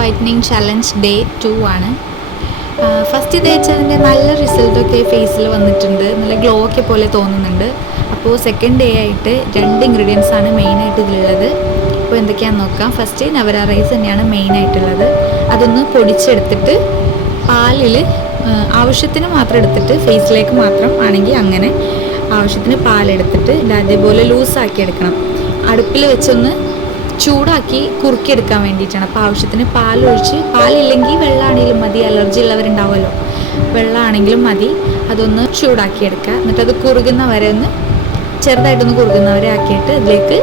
Whitening challenge day two ആണ്. First തേച്ചതിന്റെ നല്ല റിസൾട്ടൊക്കെ ഫേസിൽ വന്നിട്ടുണ്ട്. നല്ല ഗ്ലോ ഒക്കെ പോലെ തോന്നുന്നുണ്ട്. അപ്പോൾ സെക്കൻഡ് ഡേ ആയിട്ട് രണ്ട് ഇൻഗ്രീഡിയൻസ് ആണ് മെയിനായിട്ട് ഇതിലുള്ളത്. അപ്പോൾ എന്തൊക്കെയാണെന്ന് നോക്കാം. ഫസ്റ്റ് നവര റൈസ് തന്നെയാണ് മെയിനായിട്ടുള്ളത് അതൊന്ന് പൊടിച്ചെടുത്തിട്ട് പാലിൽ ആവശ്യത്തിന് മാത്രം എടുത്തിട്ട് ഫേസിലേക്ക് മാത്രം ആണെങ്കിൽ അങ്ങനെ ആവശ്യത്തിന് പാലെടുത്തിട്ട് അതേപോലെ ലൂസാക്കി എടുക്കണം. അടുപ്പിൽ വെച്ചൊന്ന് ചൂടാക്കി കുറുക്കിയെടുക്കാൻ വേണ്ടിയിട്ടാണ്. അപ്പോൾ ആവശ്യത്തിന് പാലൊഴിച്ച് പാലില്ലെങ്കിൽ വെള്ളമാണെങ്കിലും മതി. അലർജി ഉള്ളവരുണ്ടാവുമല്ലോ. വെള്ളമാണെങ്കിലും മതി. അതൊന്ന് ചൂടാക്കിയെടുക്കുക. എന്നിട്ട് അത് കുറുകുന്ന ഒന്ന് ചെറുതായിട്ടൊന്ന് കുറുകുന്ന വരെ ആക്കിയിട്ട് ഇതിലേക്ക്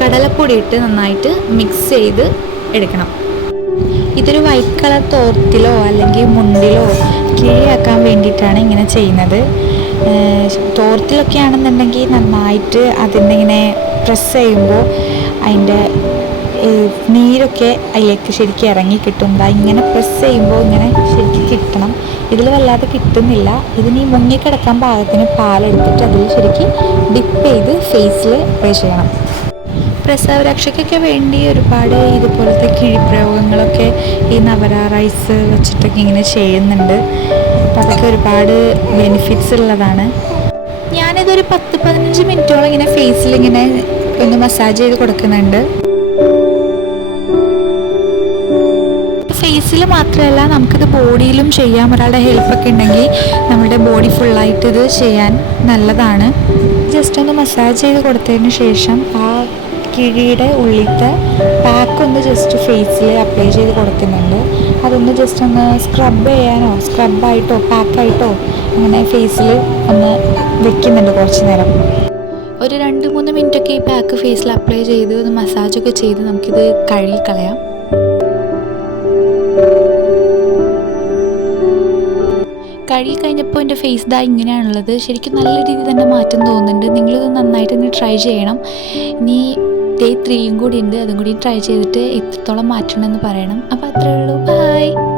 കടലപ്പൊടി ഇട്ട് നന്നായിട്ട് മിക്സ് ചെയ്ത് എടുക്കണം. ഇതൊരു വൈറ്റ് കളർ തോർത്തിലോ അല്ലെങ്കിൽ മുണ്ടിലോ കിഴിയാക്കാൻ വേണ്ടിയിട്ടാണ് ഇങ്ങനെ ചെയ്യുന്നത്. തോർത്തിലൊക്കെ ആണെന്നുണ്ടെങ്കിൽ നന്നായിട്ട് അതിന്റെ ഇങ്ങനെ പ്രസ് ചെയ്യുമ്പോൾ അതിന്റെ നീരൊക്കെ അതിലേക്ക് ശരിക്കും ഇറങ്ങി കിട്ടും. ഇങ്ങനെ പ്രസ് ചെയ്യുമ്പോൾ ഇങ്ങനെ ശരിക്കും കിട്ടണം. ഇതിൽ വല്ലാതെ കിട്ടുന്നില്ല. ഇതിന് ഈ മുങ്ങിക്കിടക്കാൻ പാകത്തിന് പാലെടുത്തിട്ട് അതിൽ ശരിക്കും ഡിപ്പ് ചെയ്ത് ഫേസിൽ അപ്ലൈ ചെയ്യണം. പ്രസവരക്ഷയ്ക്കൊക്കെ വേണ്ടി ഒരുപാട് ഇതുപോലത്തെ കിഴിപ്രയോഗങ്ങളൊക്കെ ഈ നവര റൈസ് വെച്ചിട്ടൊക്കെ ഇങ്ങനെ ചെയ്യുന്നുണ്ട്. അതൊക്കെ ഒരുപാട് ബെനിഫിറ്റ്സ് ഉള്ളതാണ്. ഞാനിതൊരു പത്ത് പതിനഞ്ച് മിനിറ്റോളം ഇങ്ങനെ ഫേസിൽ ഇങ്ങനെ ഒന്ന് മസാജ് ചെയ്ത് കൊടുക്കുന്നുണ്ട്. ഫേസിൽ മാത്രമല്ല നമുക്കിത് ബോഡിയിലും ചെയ്യാം. ഒരാളുടെ ഹെൽപ്പൊക്കെ ഉണ്ടെങ്കിൽ നമ്മുടെ ബോഡി ഫുള്ളായിട്ട് ഇത് ചെയ്യാൻ നല്ലതാണ്. ജസ്റ്റ് ഒന്ന് മസാജ് ചെയ്ത് കൊടുത്തതിന് ശേഷം ആ കിഴിയുടെ ഉള്ളിലത്തെ പാക്ക് ഒന്ന് ജസ്റ്റ് ഫേസിൽ അപ്ലൈ ചെയ്ത് കൊടുക്കുന്നുണ്ട്. അതൊന്ന് ജസ്റ്റ് ഒന്ന് സ്ക്രബ് ചെയ്യാനോ സ്ക്രബായിട്ടോ പാക്കായിട്ടോ അങ്ങനെ ഫേസിൽ ഒന്ന് വെക്കുന്നുണ്ട് കുറച്ച് നേരം. ഒരു രണ്ട് മൂന്ന് മിനിറ്റൊക്കെ ഈ പാക്ക് ഫേസിൽ അപ്ലൈ ചെയ്ത് ഒന്ന് മസാജൊക്കെ ചെയ്ത് നമുക്കിത് കഴുകി കളയാം. കഴുകി കഴിഞ്ഞപ്പോൾ എന്റെ ഫേസ് ദാ ഇങ്ങനെയാണുള്ളത്. ശരിക്കും നല്ല രീതിയിൽ തന്നെ മാറ്റം തോന്നുന്നുണ്ട്. നിങ്ങളിത് നന്നായിട്ട് തന്നെ ട്രൈ ചെയ്യണം. ഇനി ഡേ ത്രീയും കൂടി ഉണ്ട്. അതും കൂടി ട്രൈ ചെയ്തിട്ട് എത്രത്തോളം മാറ്റണമെന്ന് പറയണം. അപ്പോൾ അത്രേ ഉള്ളൂ. ബൈ